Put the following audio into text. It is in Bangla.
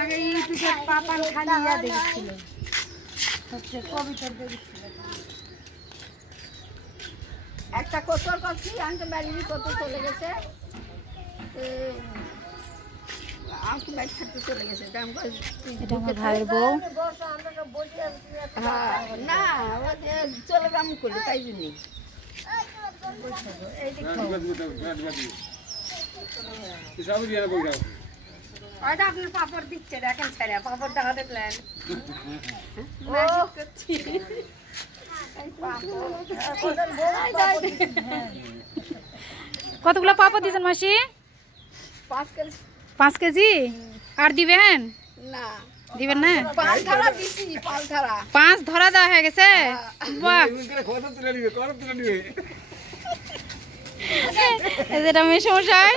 আগে ইউটিউবে পাপান খালি ইয়া দেখছিল, হচ্ছে কবিতা দেখছিল। একটা কোতর করছি আনতে বাড়ির কত চলে গেছে, আমাকে বাইক খাতে চলে গেছে। এটা আমার ভাইয়ের বউ। হ্যাঁ না ও যে চলে যাম করলো তাই জন্যই। হয়তো আপনার পাপড় দিচ্ছে, দেখেন ছেড়ে পাপড় দেখাতে প্ল্যান করছি। কতগুলো পাপড় দিয়েছেন মাসি? 5 কেজি। 5 কেজি? আর দিবেন না দিবেন না? 5 ধরা দিছি, 5 ধরা। 5 ধরা দেওয়া হয়ে গেছে। বাহ, এটা মেয়ে সমস্যায়